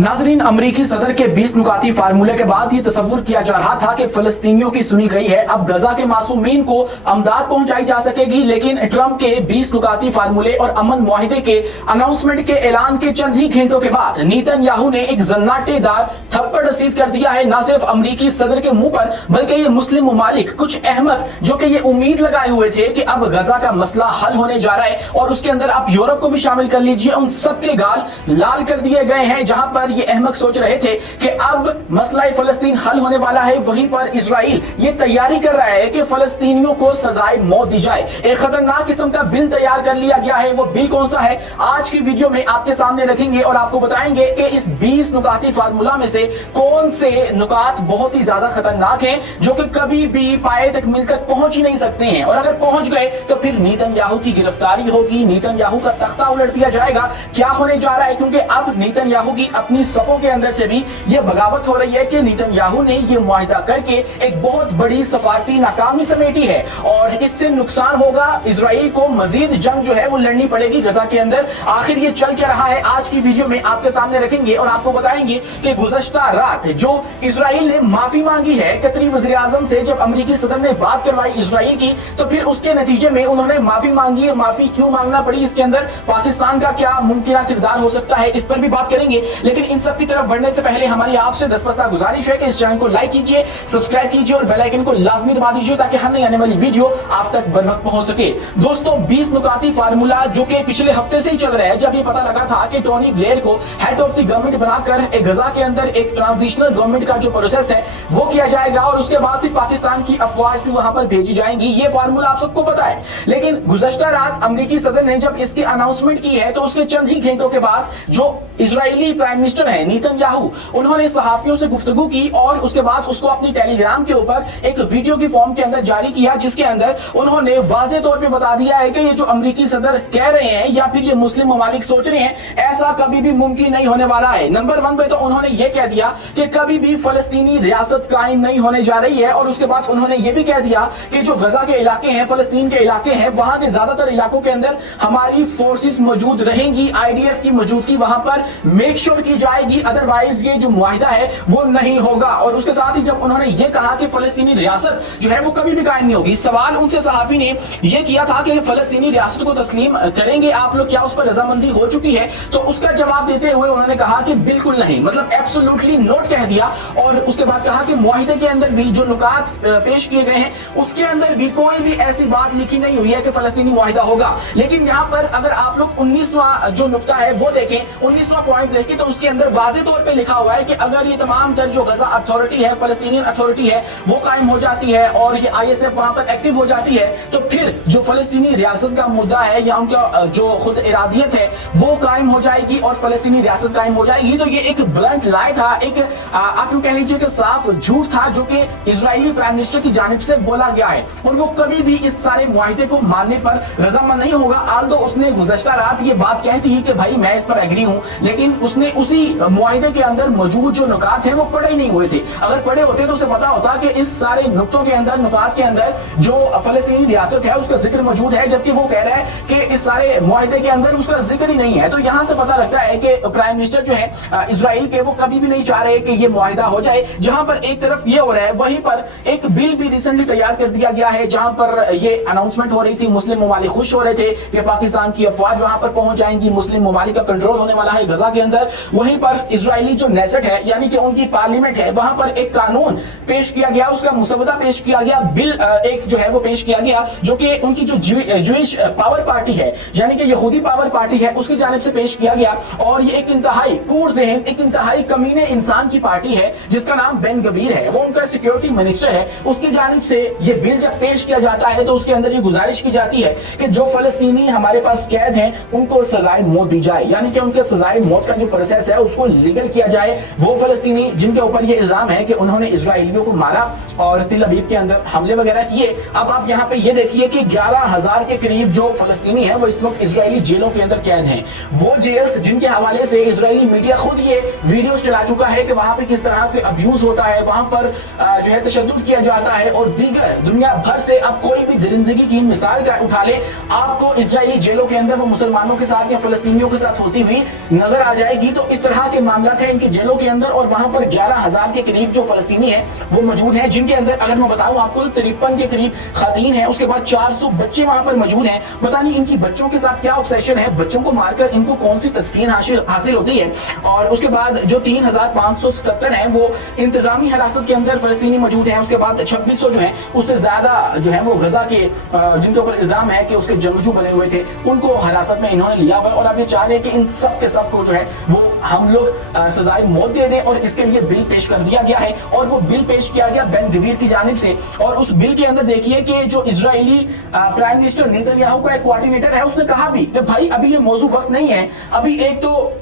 नाजरीन, अमरीकी सदर के 20 नुकाती फार्मूले के बाद ये तस्वुर किया जा रहा था कि फलस्तीनियों की सुनी गई है, अब गजा के मासूमीन को अमदाद पहुंचाई जा सकेगी। लेकिन ट्रंप के 20 नुकाती फार्मूले और अमन मुआहिदे के अनाउंसमेंट के ऐलान के चंद ही घंटों के बाद नेतन्याहू ने एक जन्नाटेदार थप्पड़ रसीद कर दिया है, न सिर्फ अमरीकी सदर के मुंह पर बल्कि ये मुस्लिम ममालिक कुछ अहमक जो कि ये उम्मीद लगाए हुए थे कि अब गजा का मसला हल होने जा रहा है और उसके अंदर आप यूरोप को भी शामिल कर लीजिए, उन सबके गाल लाल कर दिए गए हैं। जहां पर ये अहमक सोच रहे थे कि अब मसला फलस्तीन हल होने वाला है, वहीं पर इजराइल ये तैयारी कर रहा है कि फलस्तीनियों को सजाए मौत दी जाए। एक खतरनाक किस्म का बिल तैयार कर लिया गया है। वो बिल कौन सा है आज की वीडियो में आपके सामने रखेंगे और आपको बताएंगे कि इस 20 नुकाती फार्मूला में से कौन से नुकात बहुत ही ज्यादा खतरनाक हैं जो कि कभी भी पाए तक मिल तक पहुंच ही नहीं सकते हैं, और अगर पहुंच गए तो फिर नेतन्याहू की गिरफ्तारी होगी, नेतन्याहू का तख्ता उलट दिया जाएगा। क्या होने जा रहा है, क्योंकि अब नेतन्याहू की अपनी सफों के अंदर से भी ये बगावत हो रही है कि नेतन्याहू ने ये मुआहिदा करके एक बहुत बड़ी सफारती नाकामी समेटी है और इससे नुकसान होगा। इजराइल को मजीद जंग जो है वो लड़नी पड़ेगी गजा के अंदर। आखिर ये चल क्या रहा है आज की वीडियो में आपके सामने रखेंगे और आपको बताएंगे कि गुज़श्ता रात जो इजराइल ने माफी मांगी है कतरी वज़ीर आज़म से, जब अमरीकी सदर ने बात करवाई इजराइल की तो फिर उसके नतीजे में उन्होंने माफी मांगी है। माफी क्यों मांगना पड़ी, इसके अंदर पाकिस्तान का क्या मुमकिन किरदार हो सकता है, इस पर भी बात करेंगे। लेकिन इन सब की तरफ बढ़ने से पहले हमारी आपसे दस्तबस्ता गुजारिश है कि इस चैनल को लाइक कीजिए, सब्सक्राइब कीजिए और बेल आइकन को लाजमी दबा दीजिए ताकि हर नई आने वाली वीडियो आप तक बर वक्त पहुंच सके। दोस्तों, 20 नुकाती फार्मूला जो कि पिछले हफ्ते से ही चल रहा है, जब ये पता लगा था कि टोनी ब्लेयर को हेड ऑफ द गवर्नमेंट बनाकर एक गजा के अंदर एक ट्रांजिशनल गवर्नमेंट का जो प्रोसेस है वो किया जाएगा और उसके बाद फिर पाकिस्तान की अफवाज भी वहां पर भेजी जाएंगी, ये फार्मूला आप सबको पता है। लेकिन गुज़श्ता रात अमरीकी सदर ने जब इसकी अनाउंसमेंट की है तो उसके चंद ही घंटों के बाद जो इजरायली प्राइम मिनिस्टर है नेतन्याहू, उन्होंने सहाफियों से गुफ्तगू की और उसके बाद उसको अपनी टेलीग्राम के ऊपर एक वीडियो की फॉर्म के अंदर जारी किया, जिसके अंदर उन्होंने वाज़ेह तौर पे बता दिया है कि ये जो अमरीकी सदर कह रहे हैं या फिर ये मुस्लिम ममालिक सोच रहे हैं, ऐसा कभी भी मुमकिन नहीं होने वाला है। नंबर 1 पे तो उन्होंने ये कह दिया कि कभी भी फलस्तीनी रियासत कायम नहीं होने जा रही है, और उसके बाद उन्होंने ये भी कह दिया कि जो गजा के इलाके हैं, फलस्तीन के इलाके हैं, वहां के ज्यादातर इलाकों के अंदर हमारी फोर्सेस मौजूद रहेंगी, आईडीएफ की मौजूदगी वहां पर मेक श्योर की जाएगी, अदरवाइज ये जो मुआहिदा है वो नहीं होगा। और उसके साथ ही जब उन्होंने ये कहा कि फलस्तीनी रियासत जो है वो कभी भी कायम नहीं होगी, सवाल उनसे सहाफी ने ये किया था कि फलस्तीनी रियासत को तस्लीम करेंगे आप लोग, क्या उस पर रजामंदी हो चुकी है? तो उसका जवाब देते हुए उन्होंने कहा कि बिल्कुल नहीं, मतलब एब्सोल्युटली नोट कह दिया। और उसके बाद कहा कि मुआहिदे के अंदर भी जो नुकात पेश किए गए हैं उसके अंदर भी कोई भी ऐसी बात लिखी नहीं हुई है कि फलस्तीनी मुआहिदा होगा। लेकिन यहाँ पर अगर आप लोग 19वां जो नुक्ता है वो देखें, 19वां पॉइंट देखें तो उसके अंदर वाज़ेह तौर पे लिखा हुआ है कि अगर ये तमाम तर जो गजा अथॉरिटी है, फलस्तीनियन अथॉरिटी है, वो कायम हो जाती है और ये आईएसएफ वहां पर एक्टिव हो जाती है तो फिर जो फलस्तीनी रियासत का मुद्दा है या उनका जो खुद इरादियत है वो कायम हो जाएगी और फलस्तीनी रियासत कायम हो जाएगी। तो ये एक ब्लंट लाई था, एक आप यूं कह लीजिए कि साफ झूठ था जो कि इजरायली प्राइम मिनिस्टर की जानिब से बोला गया है, और वो कभी भी इस सारे मुआहिदे को मानने पर रजामंद नहीं होगा। आल्दो उसने गुज़श्ता रात ये बात कहती है कि भाई मैं इस पर एग्री हूं, लेकिन उसने उसी मुआहिदे के अंदर मौजूद जो नुकात है वो पढ़े ही नहीं हुए थे। अगर पढ़े होते तो उसे पता होता कि इस सारे नुक्तों के अंदर, नुकात के अंदर जो फलस्तीनी रियासत है उसका जिक्र मौजूद है, जबकि वो कह रहा है कि इस सारे मुआहिदे के अंदर उसका जिक्र ही नहीं है। तो यहां से पता लगता है कि प्राइम मिनिस्टर जो है इजराइल के, वो कभी भी नहीं चाह रहे कि ये मुआहिदा हो जाए। जहां पर एक तरफ ये हो रहा है, वहीं पर एक बिल भी रिसेंटली तैयार कर दिया गया है जहां पर ये अनाउंसमेंट हो रही थी, मुस्लिम ममालिक खुश हो रहे थे कि पाकिस्तान की अफवाज वहां पर पहुंच जाएंगी, मुस्लिम ममालिक का कंट्रोल होने वाला है गजा के अंदर। वहीं पर इजरायली जो नेसेट है यानी कि उनकी पार्लियामेंट है, वहां पर एक कानून पेश किया गया, उसका मुसवदा पेश किया गया, बिल एक जो है वो पेश किया गया जो कि उनकी जो ज्यूइश पावर पार्टी है यानी कि यहूदी पावर पार्टी है उसकी जानिब से पेश किया गया। और ये एक इंतहाई कूड़ ज़हन, एक इंतहाई कमीने इंसान की पार्टी है जिसका नाम बेन गवीर है, वो उनका सिक्योरिटी मिनिस्टर है। उसकी जानिब से ये बिल जब पेश किया जाता है तो उसके अंदर ये गुजारिश की जाती है कि जो फलस्तीनी हमारे पास कैद हैं उनको सजाए मौत दी जाए, यानी कि उनके सजाए मौत का जो प्रोसेस है उसको लीगल किया जाए। वो फलस्तीनी जिनके ऊपर ये इल्जाम है कि उन्होंने इजराइलियों को मारा और तिल अबीब के अंदर हमले वगैरह किए। अब आप यहाँ पे ये देखिए कि 11,000 के करीब जो फलस्तीनी है वो इस वक्त इजरायली जेलों के अंदर कैद हैं। वो जेल्स जिनके हवाले से इजरायली मीडिया खुद ये वीडियोस चला चुका है कि वहां पे किस तरह से अब्यूज होता है, वहां पर जो है तशद्दुद किया जाता है और दीगर दुनिया भर से अब कोई भी दरिंदगी की मिसाल का उठा ले, आपको इजरायली जेलों के अंदर वो मुसलमानों के साथ या फलस्तीनियों के साथ होती हुई नजर आ जाएगी। तो इस तरह तरह के मामला हैं इनकी जेलों के अंदर, और वहां पर 11,000 के करीब जो फलस्तीनी हैं वो मौजूद हैं, जिनके अंदर अगर मैं बताऊं आपको 53 के करीब खातीन हैं, उसके बाद 400 बच्चे वहां पर मौजूद हैं। पता नहीं इनकी बच्चों के साथ क्या ऑब्सेशन है, बच्चों को मारकर इनको कौन सी तस्कीन हासिल होती है। और उसके बाद जो 3,577 हैं वो इंतजामी हिरासत के अंदर फलस्तीनी मौजूद हैं। उसके बाद 2600 जो है उससे ज्यादा जो है वो गजा के जिनके ऊपर इल्जाम है कि उसके जंगजू बने हुए थे उनको हिरासत में इन्होंने लिया हुआ, और अब ये चाह रहे हैं कि इन सब के सब को जो है वो हम लोग सजाए मौत दे दें, और इसके लिए बिल पेश कर दिया गया है। और वो बिल पेश किया गया बेन गवीर की जानिब से, और उस बिल के अंदर देखिए कि जो इजरायली प्राइम मिनिस्टर नेतन्याहू का एक कोऑर्डिनेटर है उसने कहा भी कि भाई अभी ये मौजू वक्त नहीं है, अभी एक तो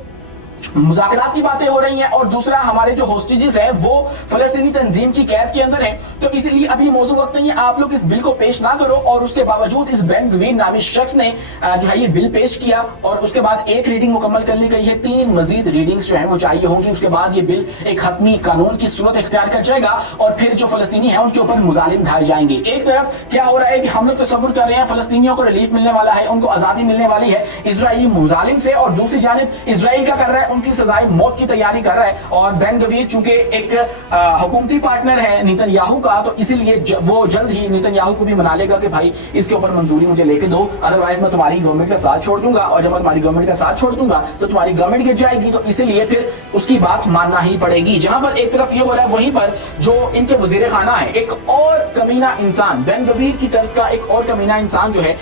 मुज़ाकरात की बातें हो रही हैं और दूसरा हमारे जो होस्टेजेस हैं वो फलस्तीनी तंजीम की कैद के अंदर हैं, तो इसलिए अभी मौजू वक्त नहीं है, आप लोग इस बिल को पेश ना करो। और उसके बावजूद इस बेन गवीर नामी शख्स ने जो है ये बिल पेश किया, और उसके बाद एक रीडिंग मुकम्मल कर ली गई है, 3 मजीद रीडिंग्स जो है वो चाहिए होंगी। उसके बाद ये बिल एक हतमी कानून की सूरत इख्तियार कर जाएगा, और फिर जो फलस्तीनी है उनके ऊपर मुजालिम ढाए जाएंगे। एक तरफ क्या हो रहा है कि हम लोग तसव्वुर कर रहे हैं फलस्तीनियों को रिलीफ मिलने वाला है, उनको आजादी मिलने वाली है इजरायली मुजालिम से, और दूसरी जानिब इजराइल क्या कर रहा है, उनकी सजाए मौत की तैयारी कर रहा है। और बेन गवीर चूंकि एक हुकूमती पार्टनर है नेतन्याहू का, तो इसीलिए वो जल्द ही नेतन्याहू को भी मना लेगा कि भाई इसके ऊपर मंजूरी मुझे लेके दो, अदरवाइज मैं तुम्हारी गवर्नमेंट का साथ छोड़ दूंगा, और जब मैं तुम्हारी गवर्नमेंट का साथ छोड़ दूंगा तो तुम्हारी गवर्नमेंट गिर जाएगी, तो इसीलिए फिर उसकी बात मानना ही पड़ेगी। जहां पर एक तरफ ये हो रहा है, वहीं पर जो इनके वजीर खाना है एक और कमीना इंसान, बेन गवीर की तर्ज का एक और कमीना इंसान जो है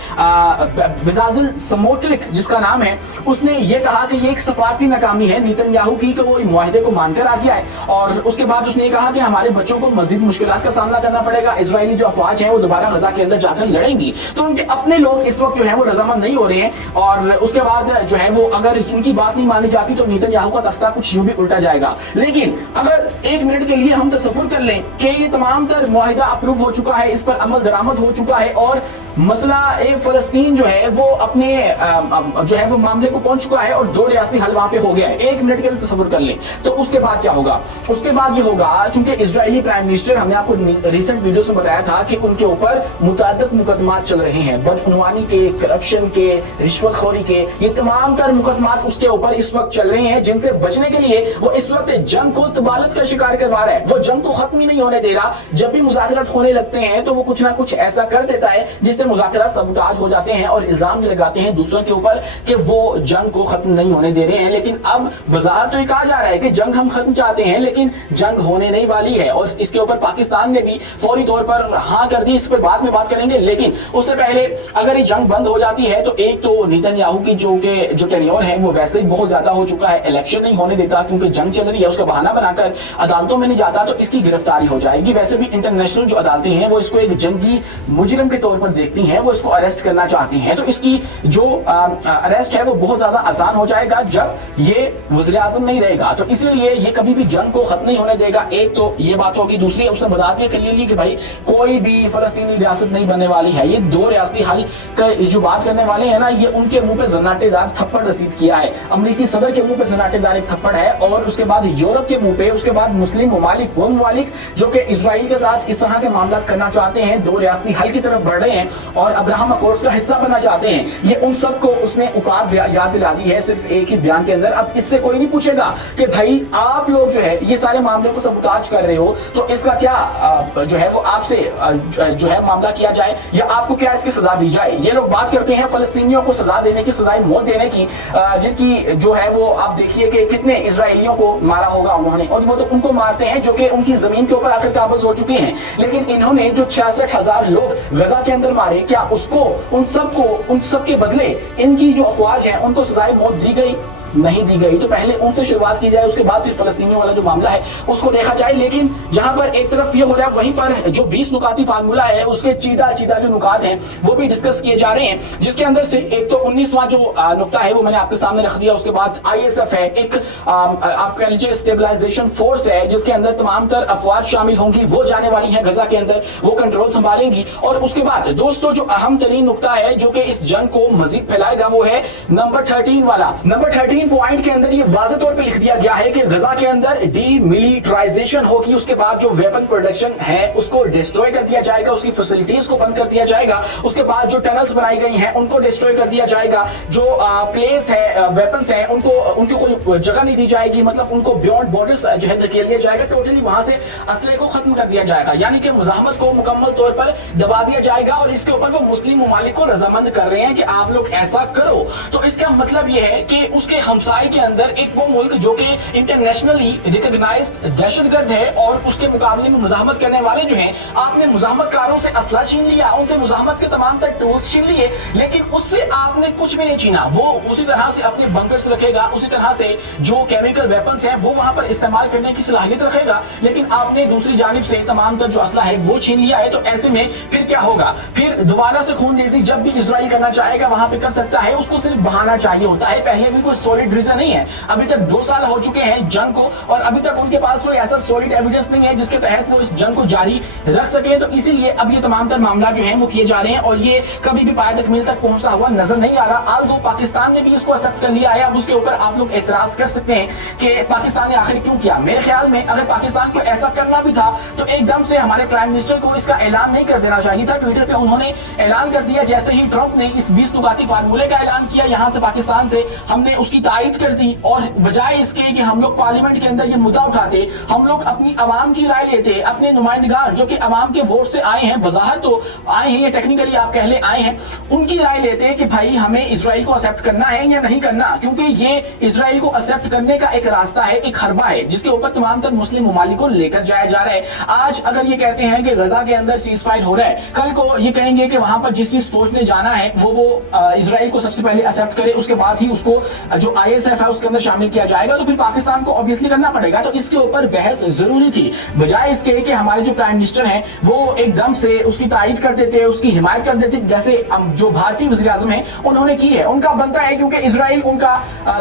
बेजाजिल स्मोट्रिक जिसका नाम है, उसने ये कहा कि ये एक सफारती नाकामी है नेतन्याहू की, कि वो मुआहिदे को मानकर आ गया है। और उसके बाद उसने कहा कि हमारे बच्चों को मजीद मुश्किलात का सामना करना पड़ेगा, इजरायली जो अफवाज हैं वो दोबारा गजा के अंदर जाकर लड़ेंगी, तो उनके अपने लोग इस वक्त जो है वो रजामंद नहीं हो रहे हैं। और उसके बाद जो है वो अगर इनकी बात नहीं मानी जाती तो नेतन्याहू का तख्ता कुछ यूं भी उल्टा जाएगा। लेकिन अगर एक मिनट के लिए हम तसव्वुर कर लें कि ये तमाम तर मुआहिदा अप्रूव हो चुका है, इस पर अमल दरामद हो चुका है, और मसला फलस्तीन जो है वो अपने जो है वो मामले को पहुंच चुका है, और 2 रियासती हल वहां पे हो गया है, एक मिनट के लिए तसव्वुर कर लें, तो उसके बाद क्या होगा? उसके बाद ये होगा, चूंकि इजरायली प्राइम मिनिस्टर, हमने आपको रिसेंट वीडियोस में बताया था कि उनके ऊपर मुतअद्दिद मुकदमात चल रहे हैं, बदउनवानी के, करप्शन के, रिश्वतखोरी के, ये तमाम तर मुकदमात उसके ऊपर इस वक्त चल रहे हैं, जिनसे बचने के लिए वो इस वक्त जंग को तबालत का शिकार करवा रहा है। वो जंग को खत्म ही नहीं होने दे रहा। जब भी मुज़ाकरात होने लगते हैं तो वो कुछ ना कुछ ऐसा कर देता है जिससे मुज़ाकरात सबूताज हो जाते हैं, और इल्जाम लगाते हैं दूसरों के ऊपर कि वो जंग को खत्म नहीं होने दे रहे हैं। लेकिन अब बाजार तो ये कहा जा रहा है कि जंग हम खत्म चाहते हैं, लेकिन जंग होने नहीं वाली है, और इसके ऊपर पाकिस्तान ने भी फौरी तौर पर हाँ कर दी। इस पर बाद में बात करेंगे, लेकिन उससे पहले अगर ये जंग बंद हो जाती है तो एक तो नेतन्याहू की जो टेन्योर है वो वैसे ही बहुत ज्यादा हो चुका है, इलेक्शन नहीं होने देता क्योंकि जंग चल रही है, उसका बहाना बनाकर अदालतों में नहीं जाता, तो इसकी गिरफ्तारी हो जाएगी। वैसे भी इंटरनेशनल जो अदालतें हैं वो इसको एक जंगी मुजरिम के तौर पर देखती हैं, वो इसको अरेस्ट करना चाहती हैं, तो इसकी जो अरेस्ट है वो बहुत ज्यादा आसान हो जाएगा जब ये वज़ीर आज़म नहीं रहेगा, तो इसलिए ये कभी भी जंग को खत्म नहीं होने देगा। एक तो ये बात होगी, दूसरी उसने बता दिया क्लियरली कि भाई कोई भी फलस्तीनी रियासत नहीं बनने वाली है। ये 2 रियासती हल का जो बात करने वाले हैं ना, ये उनके मुंह पे जन्नाटेदार थप्पड़ रसीद किया है। अमेरिकी सदर के मुंह पे जन्नाटेदार एक थप्पड़ है, और उसके बाद यूरोप के मुंह पे, उसके बाद मुस्लिम ममालिक, वो ममालिक जो कि इजराइल के साथ इस तरह के मामला करना चाहते हैं, 2 रियासती हल की तरफ बढ़ रहे हैं और अब्राहम अकॉर्ड्स का हिस्सा बनना चाहते हैं, ये उन सबको उसने औकात याद दिला दी है सिर्फ एक ही बयान के अंदर। अब इससे कोई नहीं पूछेगा कि भाई आप लोग जो है ये सारे मामलों को सबूताज कर रहे हो, तो इसका क्या जो है वो आपसे जो है मामला किया जाए, या आपको क्या इसकी सजा दी जाए। ये लोग बात करते हैं फलस्तीनियों को सजा देने की, सजाए मौत देने की, जिनकी जो है वो आप देखिए कि कितने इजरायलियों को मारा होगा उन्होंने, और वो तो उनको मारते हैं जो कि उनकी जमीन के ऊपर आकर काबज हो चुके हैं। लेकिन इन्होंने जो 66,000 लोग गजा के अंदर मारे, क्या उसको उन सब के बदले इनकी जो अफवाज है उनको सजाए मौत दी गई? नहीं दी गई। तो पहले उनसे शुरुआत की जाए, उसके बाद फिर फलस्तीनियों वाला जो मामला है उसको देखा जाए। लेकिन जहां पर एक तरफ ये हो रहा है, वहीं पर जो 20 नुकाती फार्मूला है उसके चीदा जो नुकात हैं वो भी डिस्कस किए जा रहे हैं, जिसके अंदर से एक तो 19वां जो नुकता है वो मैंने आपके सामने रख दिया। उसके बाद ISF है, एक आप कह लीजिए स्टेबलाइजेशन फोर्स है, जिसके अंदर तमाम तर अफवाज शामिल होंगी, वो जाने वाली हैं गजा के अंदर, वो कंट्रोल संभालेंगी। और उसके बाद दोस्तों जो अहम तरीन नुकता है जो कि इस जंग को मजीद फैलाएगा वो है नंबर 13 वाला। नंबर 13 13 پوائنٹ کے اندر یہ واضح طور پہ لکھ دیا گیا ہے کہ غزہ کے اندر ڈی ملیٹرائزیشن ہوگی، اس کے بعد جو ویپن پروڈکشن ہے اس کو ڈسٹروائے کر دیا جائے گا، اس کی فیسلٹیز کو بند کر دیا جائے گا، اس کے بعد جو ٹنلز بنائی گئی ہیں ان کو ڈسٹروائے کر دیا جائے گا، جو پلیس ہے ویپنز ہیں ان کی کوئی جگہ نہیں دی جائے گی، مطلب ان کو بیونڈ بارڈرز جو ہے دھکیل دیا جائے گا، ٹوٹلی وہاں سے اسلحے کو ختم کر دیا جائے گا، یعنی کہ مزاحمت کو مکمل طور پر دبا دیا جائے گا۔ اور اس کے اوپر وہ مسلم ممالک کو رضامند کر رہے ہیں کہ آپ لوگ ایسا کرو، تو اس کا مطلب یہ ہے کہ اس کے ہمسائے کے اندر ایک وہ ملک جو کہ انٹرنیشنلی ریکگنائزڈ دہشت گرد ہے اور اس کے مقابلے میں مزاحمت کرنے والے جو ہیں، آپ نے مزاحمت کاروں سے اسلحہ چھین لیا، ان سے مزاحمت کے تمام تر ٹولز چھین لیے، لیکن اس سے آپ نے کچھ بھی نہیں چھینا، وہ اسی طرح سے اپنے بنکرز رکھے گا، اسی طرح سے جو کیمیکل ویپنز ہیں وہ وہاں پر استعمال کرنے کی صلاحیت رکھے گا، لیکن آپ نے دوسری جانب سے تمام تر جو اسلحہ ہے وہ چھین لیا ہے۔ تو ایسے میں پھر کیا ہوگا؟ پھر دوبارہ سے خون ریزی جب بھی اسرائیل کرنا چاہے گا وہاں پہ کر سکتا ہے، اس کو صرف بہانا چاہیے ہوتا ہے، پہلے بھی کوئی سولڈ ریزن نہیں ہے، ابھی تک 2 سال ہو چکے ہیں جنگ کو اور ابھی تک ان کے پاس کوئی ایسا سولڈ ایویڈنس نہیں ہے جس کے تحت وہ اس جنگ کو جاری رکھ سکے، تو اسی لیے اب یہ تمام تر معاملات جو ہیں وہ کیے جا رہے ہیں اور یہ کبھی بھی پایہ تکمیل تک پہنچا ہوا نظر نہیں آ رہا۔ آل دو پاکستان نے بھی اس کو ایکسپٹ کر لیا ہے، اب اس کے اوپر آپ لوگ اعتراض کر سکتے ہیں کہ پاکستان نے آخر کیوں کیا۔ میرے خیال میں اگر پاکستان کو ایسا کرنا بھی تھا تو ایک دم سے ہمارے پرائم منسٹر کو اس کا اعلان نہیں کر دینا چاہیے تھا، ٹویٹر پہ انہوں نے اعلان کر دیا، جیسے ہی ٹرمپ نے اس 20 نکاتی فارمولے کا اعلان کیا یہاں سے پاکستان سے ہم نے اس کی تائید کر دی، اور بجائے اس کے کہ ہم لوگ پارلیمنٹ کے اندر یہ مدعا اٹھاتے، ہم لوگ اپنی عوام کی رائے لیتے، اپنے نمائندگان جو کہ عوام کے ووٹ سے آئے ہیں، بظاہر تو آئے ہیں، یہ ٹیکنیکلی آپ کہہ لیں آئے ہیں، ان کی رائے لیتے کہ بھائی ہمیں اسرائیل کو ایکسپٹ کرنا ہے یا نہیں کرنا، کیونکہ یہ اسرائیل کو ایکسپٹ کرنے کا ایک راستہ ہے، ایک حربہ ہے جس کے اوپر تمام تر مسلم ممالک کو لے کر جایا جا رہا ہے۔ آج اگر یہ کہتے ہیں کہ غزہ کے اندر سیز فائر ہو رہا ہے، کل کو یہ کہیں گے کہ وہاں پر جس فورس نے جانا ہے وہ اسرائیل کو سب سے پہلے ایکسپٹ کرے، اس کے بعد ہی اس کو جو ISF ہے اس کے اندر شامل کیا جائے گا، تو پھر پاکستان کو obviously کرنا پڑے گا۔ تو اس کے اوپر بحث ضروری تھی، بجائے اس کے کہ ہمارے جو پرائم منسٹر ہیں وہ ایک دم سے اس کی تائید کرتے تھے، اس کی حمایت کرتے تھے، جیسے جو بھارتی وزیر اعظم ہیں انہوں نے کی ہے، ان کا بنتا ہے کیونکہ اسرائیل ان کا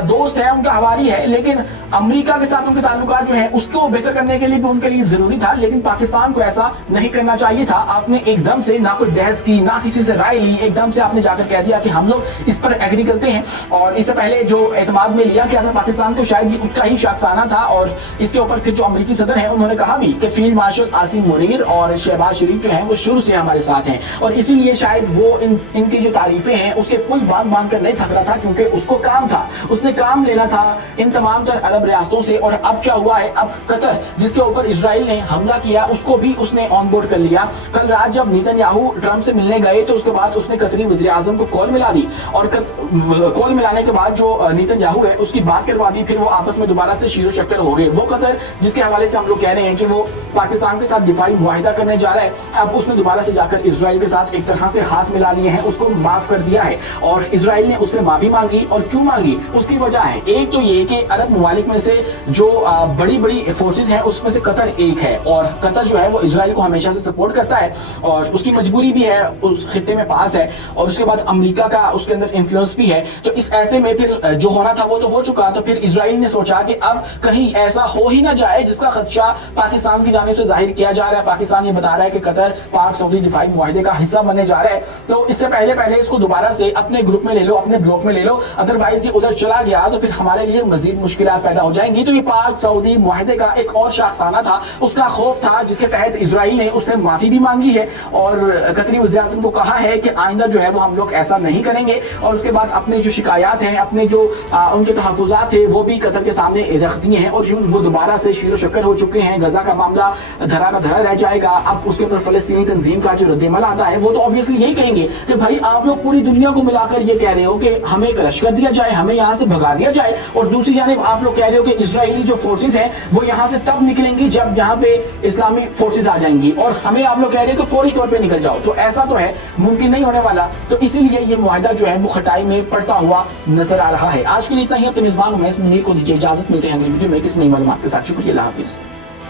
دوست ہے، ان کا حوالی ہے، لیکن امریکہ کے ساتھ ان کے تعلقات جو ہیں اس کو بہتر کرنے کے لیے بھی ان کے لیے ضروری تھا، لیکن پاکستان کو ایسا نہیں کرنا چاہیے تھا۔ آپ نے ایک دم سے نہ کوئی بحث کی، نہ کسی سے رائے لی، ایک دم سے آپ نے جا کر کہہ دیا کہ ہم لوگ اس پر ایگری کرتے ہیں، اور اس سے پہلے جو اعتماد میں لیا کیا تھا پاکستان کو شاید یہ اس کا ہی شاخسانہ تھا، اور اس کے اوپر پھر جو امریکی صدر ہیں انہوں نے کہا بھی کہ فیلڈ مارشل عاصم منیر اور شہباز شریف جو ہیں وہ شروع سے ہمارے ساتھ ہیں، اور اسی لیے شاید وہ ان کی جو تعریفیں ہیں اس کے پل باندھ کر نہیں تھک رہا تھا، کیونکہ اس کو کام تھا، اس نے کام لینا تھا ان تمام تر عرب ریاستوں سے۔ اور اب کیا ہوا ہے؟ اب قطر جس کے اوپر اسرائیل نے حملہ کیا اس کو بھی اس نے آن بورڈ کر لیا۔ کل رات جب نیتن یاہو ٹرمپ سے ملنے گئے تو اس کے بعد اس نے قطری وزیر اعظم کو کال ملا دی، اور کال ملانے کے بعد جو نیتن یاہو ہے اس کی بات کروا دی، پھر وہ آپس میں دوبارہ سے شیر و شکر ہو گئے۔ وہ قطر جس کے حوالے سے ہم لوگ کہہ رہے ہیں کہ وہ پاکستان کے ساتھ دفاعی معاہدہ کرنے جا رہا ہے، اب اس نے دوبارہ سے جا کر اسرائیل کے ساتھ ایک طرح سے ہاتھ ملا لیے ہیں، اس کو معاف کر دیا ہے، اور اسرائیل نے اس سے معافی مانگی۔ اور کیوں مانگی؟ اس کی وجہ ہے ایک تو یہ کہ عرب ممالک میں سے جو بڑی بڑی فورسز ہیں اس میں سے قطر ایک ہے، اور قطر جو ہے وہ اسرائیل کو ہمیشہ سے سپورٹ کرتا ہے، اور اس کی مجبوری بھی ہے، اس خطے میں پاس ہے، اور اس کے بعد امریکہ کا اس کے اندر انفلوئنس بھی ہے۔ تو اس ایسے میں پھر جو ہونا تھا وہ تو ہو چکا، تو پھر اسرائیل نے سوچا کہ اب کہیں ایسا ہو ہی نہ جائے جس کا خدشہ پاکستان کی جانب سے ظاہر کیا جا رہا ہے، پاکستان یہ بتا رہا ہے کہ قطر پاک سعودی دفاعی معاہدے کا حصہ بننے جا رہا ہے، تو اس سے پہلے اس کو دوبارہ سے اپنے گروپ میں لے لو، اپنے بلاک میں لے لو، ادروائز یہ ادھر چلا گیا تو پھر ہمارے لیے مزید مشکلات پیدا ہو جائیں گی۔ تو یہ پاک سعودی معاہدے کا ایک اور شاخسانہ تھا، اس کا خوف تھا، جس کے تحت اسرائیل نے اس سے معافی بھی مانگی ہے اور قطری وزیر اعظم کو کہا ہے کہ آئندہ جو ہے وہ ہم لوگ ایسا نہیں کریں گے، اور اس کے بعد اپنے جو شکایات ہیں، اپنے جو ان کے تحفظات تھے وہ بھی قطر کے سامنے رکھ دیے ہیں، اور وہ دوبارہ سے شیر و شکر ہو چکے ہیں۔ غزہ کا معاملہ دھرا کا دھرا رہ جائے گا، اب اس کے اوپر فلسطینی تنظیم کا جو رد عمل آتا ہے وہ تو obviously یہی کہیں گے کہ بھائی آپ لوگ پوری دنیا کو ملا کر یہ کہہ رہے ہو کہ ہمیں کرش کر دیا جائے، ہمیں یہاں سے بھگا دیا جائے، اور دوسری جانب آپ لوگ کہہ رہے ہو کہ اسرائیلی جو فورسز ہیں وہ یہاں سے تب نکلیں گی جب یہاں پہ اسلامی فورسز آ جائیں گی، اور ہمیں آپ لوگ کہہ رہے ہیں کہ فوری طور پہ نکل جاؤ، تو ایسا تو ہے ممکن نہیں ہونے والا، تو اسی لیے یہ معاہدہ جو ہے وہ کھٹائی میں پڑتا ہوا نظر آ رہا ہے۔ آج کے لیے اتنا ہی، اپنے میزبان امیس منیر کو دیجیے اجازت، ملتے ہیں اگلی ویڈیو میں کسی نئی معلومات کے ساتھ۔ شکریہ، اللہ حافظ۔